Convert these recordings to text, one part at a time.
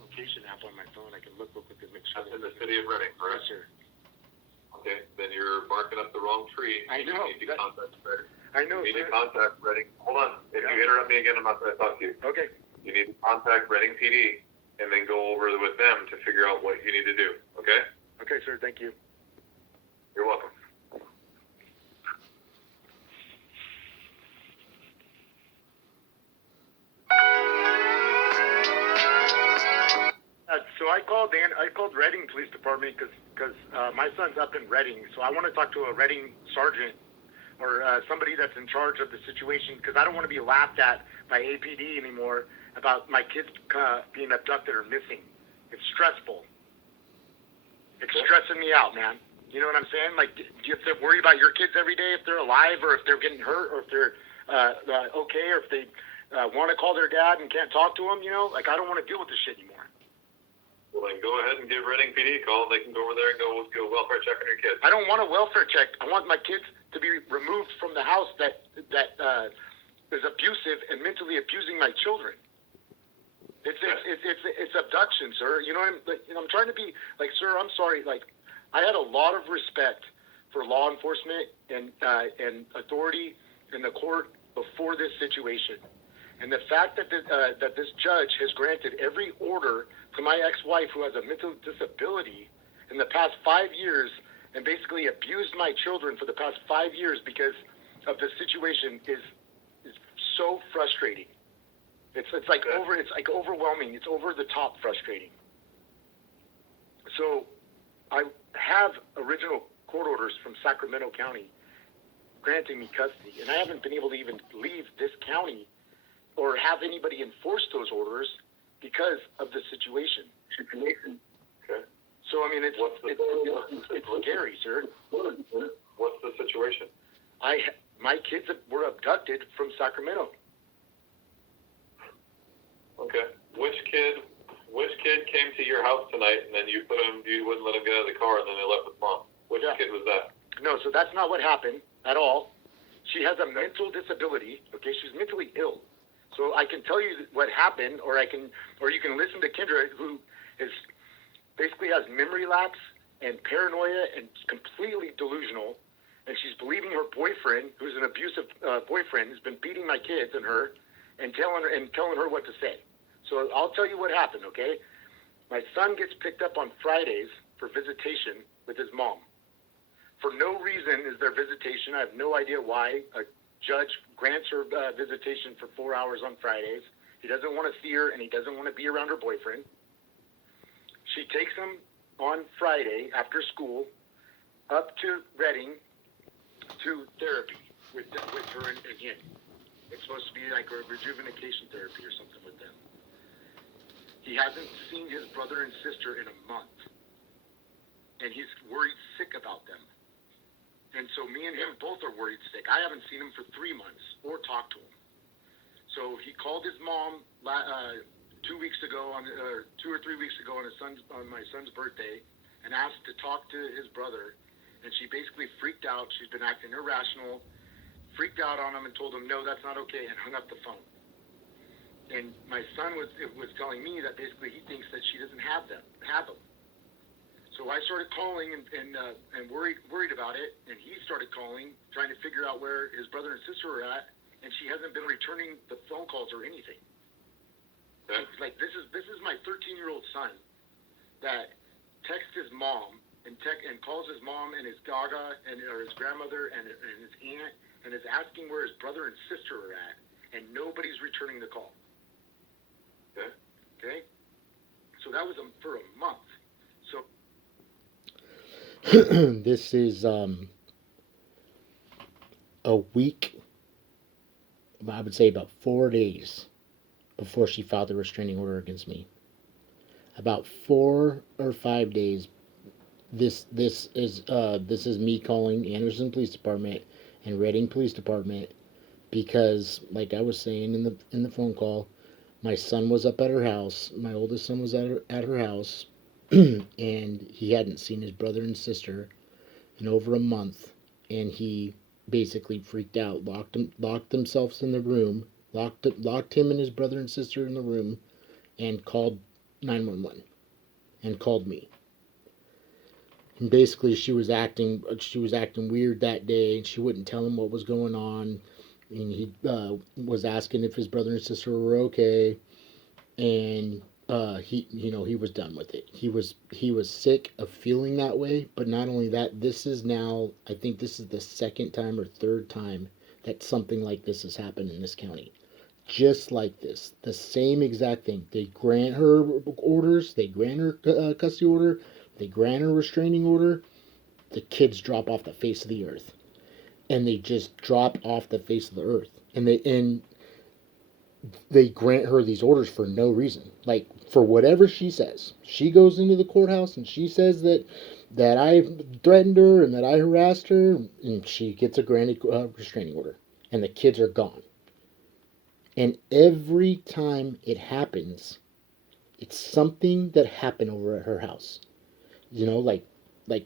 location app on my phone. I can look real quick and make sure. That's in the city of Reading, correct? Yes, sir. Okay, then you're barking up the wrong tree. I know. You need to contact Reading. I know. You need to contact Reading. Hold on. If you interrupt me again, I'm not going to talk to you. Okay. You need to contact Reading PD and then go over with them to figure out what you need to do. Okay? Okay, sir. Thank you. You're welcome. So I called Reading Police Department because my son's up in Reading. So I want to talk to a Reading sergeant or somebody that's in charge of the situation because I don't want to be laughed at by APD anymore about my kids being abducted or missing. It's stressful. It's stressing me out, man. You know what I'm saying? Like, do you have to worry about your kids every day if they're alive or if they're getting hurt or if they're okay or if they want to call their dad and can't talk to him, you know? Like, I don't want to deal with this shit anymore. Well, then go ahead and give Reading PD a call. They can go over there and go do a welfare check on your kids. I don't want a welfare check. I want my kids to be removed from the house that is abusive and mentally abusing my children. It's abduction, sir. You know what I'm trying to be like, sir. I'm sorry. Like, I had a lot of respect for law enforcement and authority in the court before this situation, and the fact that this judge has granted every order to my ex-wife who has a mental disability in the past 5 years and basically abused my children for the past 5 years because of the situation is so frustrating. It's like overwhelming. It's over the top frustrating. So I have original court orders from Sacramento County granting me custody, and I haven't been able to even leave this county or have anybody enforce those orders because of the situation. Okay. So I mean, it's scary, sir. What's the situation? My kids were abducted from Sacramento. Okay. Which kid came to your house tonight and then you wouldn't let him get out of the car and then they left with mom? Which kid was that? No, so that's not what happened at all. She has a mental disability. Okay, she's mentally ill. So I can tell you what happened, or you can listen to Kendra, who is basically has memory lapse and paranoia and completely delusional, and she's believing her boyfriend, who's an abusive boyfriend, has been beating my kids and her, and telling her what to say. So I'll tell you what happened. Okay, my son gets picked up on Fridays for visitation with his mom. For no reason is there visitation. I have no idea why. A judge grants her visitation for 4 hours on Fridays. He doesn't want to see her, and he doesn't want to be around her boyfriend. She takes him on Friday after school up to Reading to therapy with her and him. It's supposed to be like a rejuvenation therapy or something with them. He hasn't seen his brother and sister in a month, and he's worried sick about them. And so me and him both are worried sick. I haven't seen him for 3 months or talked to him. So he called his mom 2 weeks ago, 2 or 3 weeks ago on my son's birthday, and asked to talk to his brother. And she basically freaked out. She's been acting irrational, freaked out on him, and told him, no, that's not okay, and hung up the phone. And my son was telling me that basically he thinks that she doesn't have him. So I started calling and worried about it, and he started calling, trying to figure out where his brother and sister are at, and she hasn't been returning the phone calls or anything. Okay. Like this is my 13-year-old son that texts his mom and calls his mom and his gaga or his grandmother and his aunt and is asking where his brother and sister are at, and nobody's returning the call. Okay. Okay. So that was for a month. So. This is a week, I would say about 4 days before she filed the restraining order against me. About 4 or 5 days. This is me calling Anderson Police Department and Reading Police Department because, like I was saying in the phone call, my son was up at her house. My oldest son was at her house. And he hadn't seen his brother and sister in over a month, and he basically freaked out, locked themselves in the room, locked him and his brother and sister in the room, and called 911 and called me. And basically, she was acting weird that day, and she wouldn't tell him what was going on. And he was asking if his brother and sister were okay, and he was done with it. He was sick of feeling that way. But not only that, this is now, I think this is the second time or third time that something like this has happened in this county. Just like this, the same exact thing. They grant her orders, they grant her custody order, they grant her restraining order. The kids drop off the face of the earth, and they just drop off the face of the earth, and they grant her these orders for no reason, like for whatever she says. She goes into the courthouse and she says that I threatened her and that I harassed her, and she gets a granted restraining order, and the kids are gone. And every time it happens, it's something that happened over at her house. Like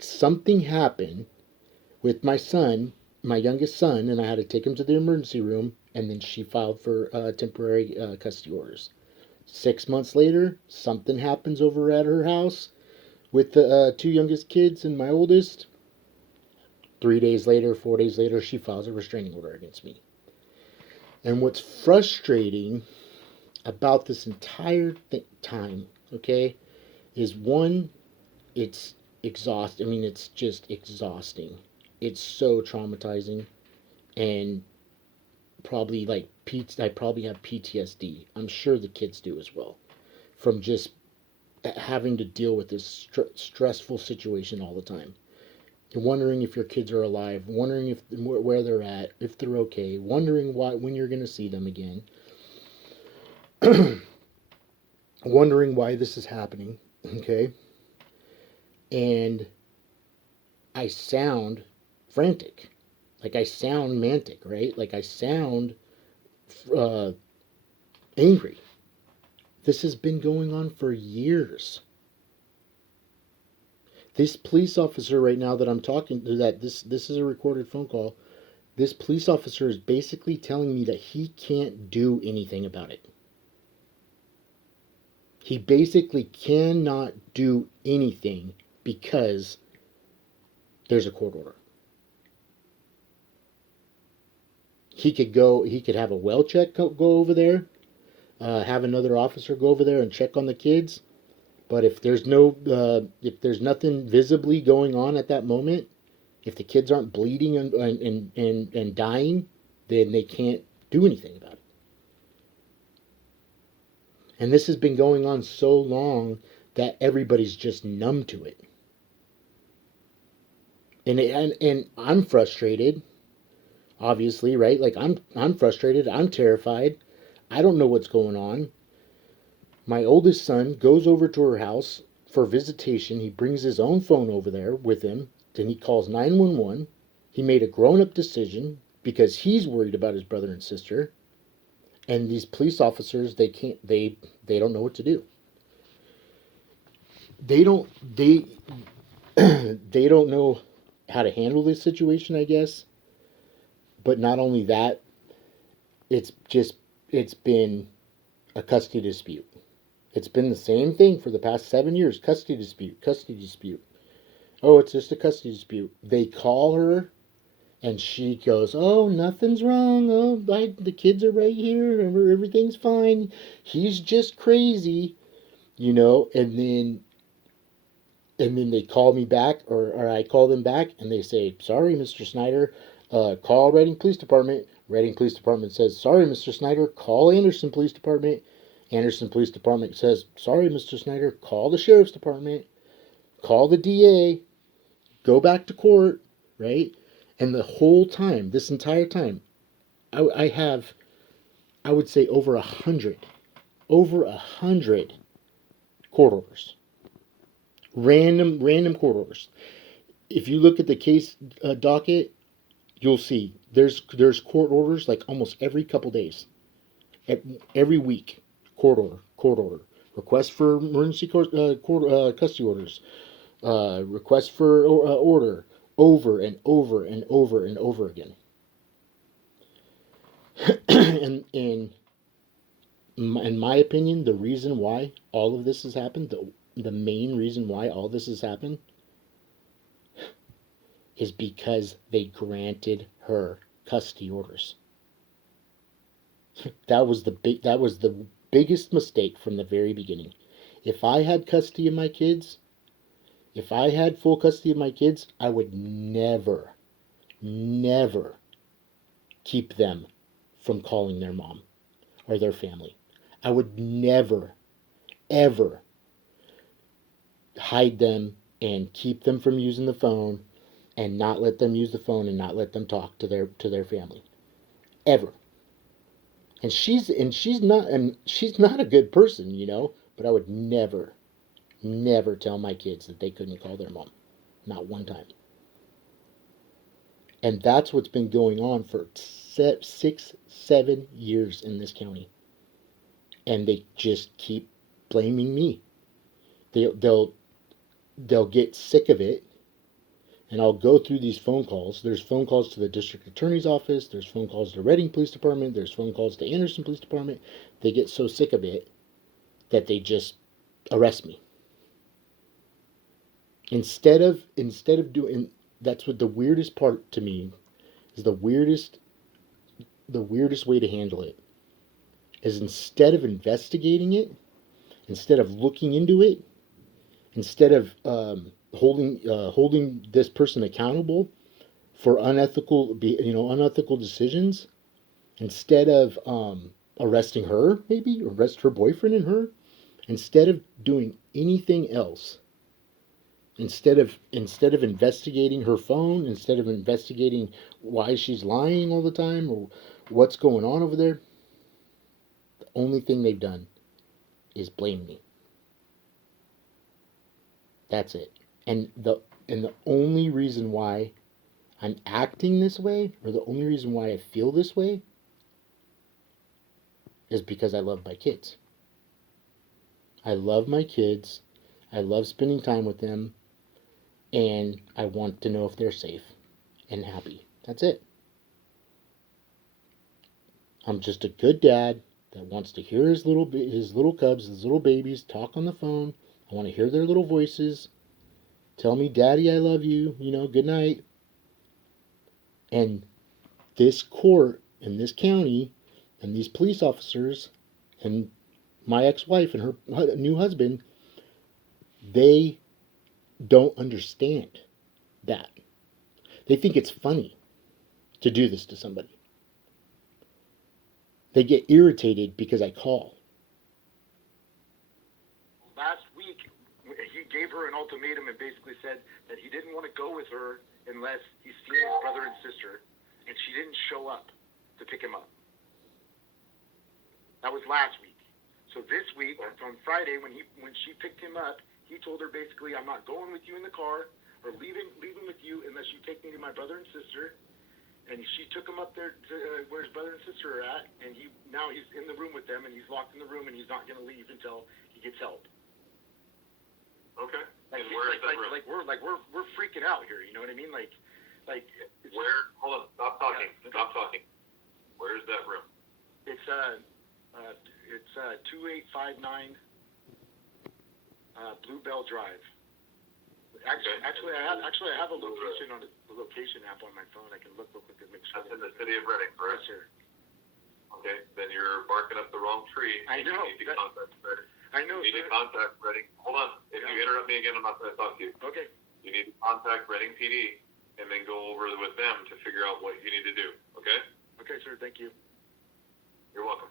something happened with my son, my youngest son, and I had to take him to the emergency room, and then she filed for temporary custody orders. 6 months later, something happens over at her house with the two youngest kids and my oldest. 3 days later, 4 days later, she files a restraining order against me. And what's frustrating about this entire time, okay, is one, it's exhausting. I mean, it's just exhausting. It's so traumatizing, and probably I probably have PTSD. I'm sure the kids do as well, from just having to deal with this stressful situation all the time. You're wondering if your kids are alive, wondering if where they're at, if they're okay, wondering when you're going to see them again, wondering why this is happening, okay? And I sound frantic. Like I sound mantic, right? Like I sound angry. This has been going on for years. This police officer right now that I'm talking to, that this is a recorded phone call. This police officer is basically telling me that he can't do anything about it. He basically cannot do anything because there's a court order. He could have a well check go over there, have another officer go over there and check on the kids. But if there's nothing visibly going on at that moment, if the kids aren't bleeding and dying, then they can't do anything about it. And this has been going on so long that everybody's just numb to it. And I'm frustrated, obviously, right? Like I'm frustrated, I'm terrified. I don't know what's going on. My oldest son goes over to her house for visitation. He brings his own phone over there with him. Then he calls 911. He made a grown-up decision because he's worried about his brother and sister. And these police officers, they don't know what to do. They don't know how to handle this situation, I guess. But not only that, it's been a custody dispute. It's been the same thing for the past 7 years. Custody dispute. Oh, it's just a custody dispute. They call her, and she goes, "Oh, nothing's wrong. Oh, the kids are right here. Everything's fine. He's just crazy," And then they call me back, or I call them back, and they say, "Sorry, Mr. Snyder. Call Reading Police Department." Reading Police Department says, "Sorry, Mr. Snyder. Call Anderson Police Department." Anderson Police Department says, "Sorry, Mr. Snyder. Call the Sheriff's Department. Call the DA. Go back to court," right? And the whole time, this entire time, I have, I would say, over 100 court orders. Random court orders. If you look at the case docket, you'll see there's court orders like almost every couple days. Every week, court order. Request for emergency custody orders. Request for order over and over and over and over again. and in my opinion, the reason why all of this has happened, the main reason why all this has happened, is because they granted her custody orders. That was the biggest mistake from the very beginning. If I had custody of my kids, if I had full custody of my kids, I would never, never keep them from calling their mom or their family. I would never, ever hide them and keep them from using the phone and not let them use the phone and not let them talk to their family. Ever. And she's not a good person, you know, but I would never, never tell my kids that they couldn't call their mom. Not one time. And that's what's been going on for 6, 7 years in this county. And they just keep blaming me. They'll get sick of it, and I'll go through these phone calls. There's phone calls to the district attorney's office. There's phone calls to Reading Police Department. There's phone calls to Anderson Police Department. They get so sick of it that they just arrest me. Instead of doing, that's what the weirdest part to me is. The weirdest way to handle it is, instead of investigating it, instead of looking into it, instead of holding this person accountable for unethical decisions, instead of arresting her, maybe arrest her boyfriend and her, instead of doing anything else, instead of investigating her phone, instead of investigating why she's lying all the time or what's going on over there, the only thing they've done is blame me. That's it. And the only reason why I'm acting this way, or the only reason why I feel this way, is because I love my kids. I love my kids. I love spending time with them. And I want to know if they're safe and happy. That's it. I'm just a good dad that wants to hear his little cubs, his little babies talk on the phone. I want to hear their little voices. Tell me, Daddy, I love you. You know, good night. And this court in this county and these police officers and my ex-wife and her new husband, they don't understand that. They think it's funny to do this to somebody. They get irritated because I call. Last week, he gave her an ultimatum and basically said that he didn't want to go with her unless he's seen his brother and sister, and she didn't show up to pick him up. That was last week. So this week, on Friday, when she picked him up, he told her basically, I'm not going with you in the car or leaving with you unless you take me to my brother and sister. And she took him up there to where his brother and sister are at, and now he's in the room with them, and he's locked in the room, and he's not going to leave until he gets help. Okay. Like, and where is that room? We're freaking out here. You know what I mean? Like Where? Hold on. Stop talking. Yeah, okay. Stop talking. Where is that room? It's 2859 Bluebell Drive. Actually, I have a location app on my phone. I can look real quick and make sure. That's in the city of Reading, correct? Yes, sir. Okay. Then you're barking up the wrong tree. I know. You need to contact Reading. I know. You need to contact Reading. Hold on. If you interrupt me again, I'm not going to talk to you. Okay. You need to contact Reading PD and then go over with them to figure out what you need to do. Okay? Okay, sir. Thank you. You're welcome.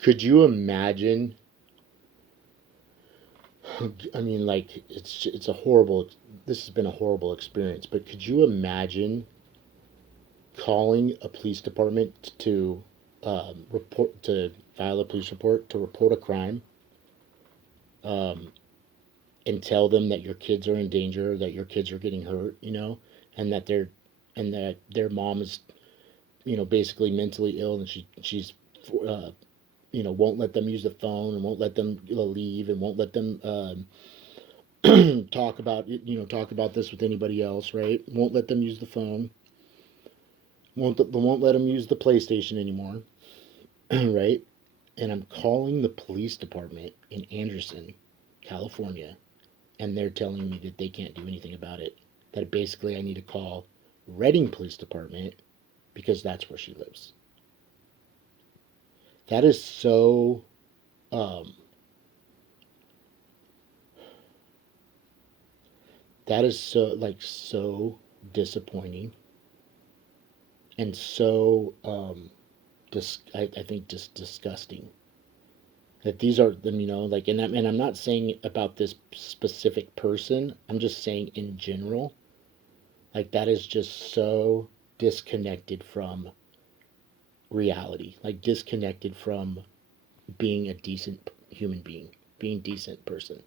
Could you imagine? I mean, like, it's a horrible. This has been a horrible experience. But could you imagine calling a police department to file a police report, to report a crime, and tell them that your kids are in danger, that your kids are getting hurt, you know, and that their mom is, you know, basically mentally ill, and she's you know, won't let them use the phone and won't let them leave and won't let them talk about this with anybody else, right? Won't let them use the phone. won't let him use the PlayStation anymore, right? And I'm calling the police department in Anderson, California, and they're telling me that they can't do anything about it. That basically I need to call Reading Police Department because that's where she lives. That is so that is so disappointing and so I think just disgusting that these are them, like, and I'm not saying about this specific person, I'm just saying in general, like, that is just so disconnected from reality, like disconnected from being a decent human being a decent person.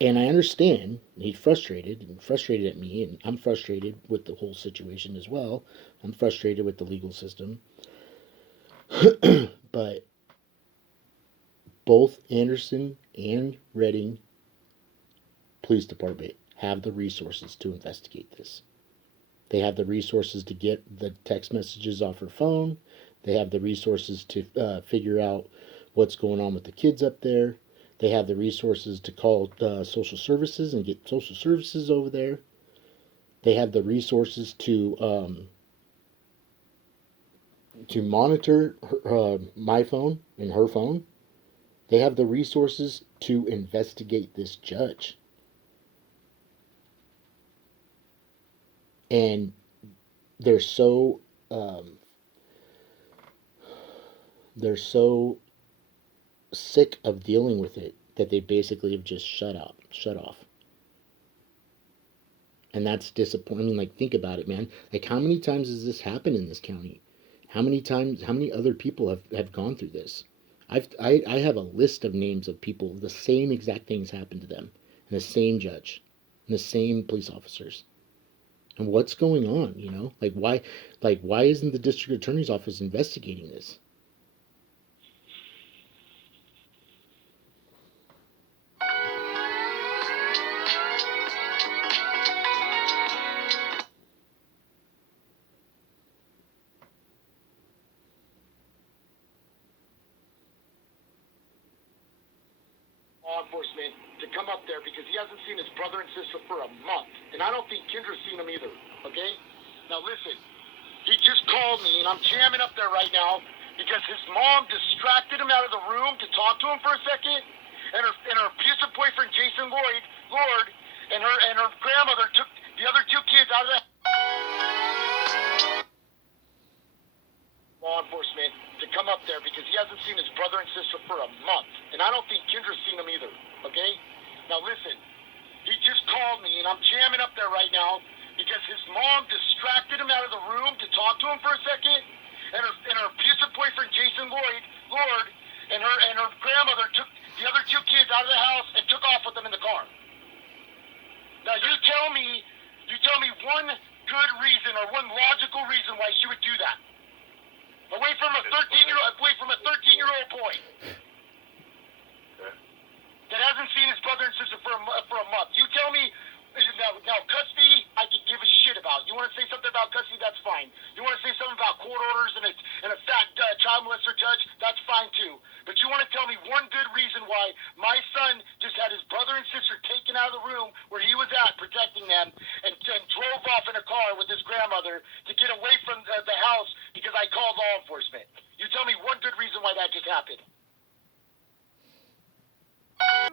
And I understand he's frustrated at me, and I'm frustrated with the whole situation as well. I'm frustrated with the legal system. But both Anderson and Reading Police Department have the resources to investigate this. They have the resources to get the text messages off her phone. They have the resources to figure out what's going on with the kids up there. They have the resources to call social services and get social services over there. They have the resources to monitor my phone and her phone. They have the resources to investigate this judge. And they're so they're so sick of dealing with it that they basically have just shut off. And that's disappointing. Like, think about it, man. Like, how many times has this happened in this county? How many other people have gone through this? I have a list of names of people, the same exact things happened to them, and the same judge, and the same police officers. And what's going on, why isn't the district attorney's office investigating this? Law enforcement to come up there because he hasn't seen his brother and sister for a month. And I don't think Kendra's seen him either, okay? Now listen, he just called me and I'm jamming up there right now because his mom distracted him out of the room to talk to him for a second. And her abusive boyfriend, Jason Lord, and her grandmother took the other two kids out of the law enforcement to come up there because he hasn't seen his brother and sister for a month. And I don't think Kendra's seen him either, okay? Now listen, he just called me and I'm jamming up there right now because his mom distracted him out of the room to talk to him for a second. And her abusive boyfriend, Jason Lord, and her grandmother took the other two kids out of the house and took off with them in the car. Now you tell me one good reason or one logical reason why she would do that. Away from a 13-year-old boy that hasn't seen his brother and sister for a month. You tell me now custody I could give a shit about. You want to say something about custody? That's fine. You want to say something about court orders and a fat child molester judge? That's fine too. But you want to tell me one good reason why my son just had his brother and sister taken out of the room where he was at protecting them and drove off in a car with his grandmother to get away from the house because I called law enforcement. You tell me one good reason why that just happened.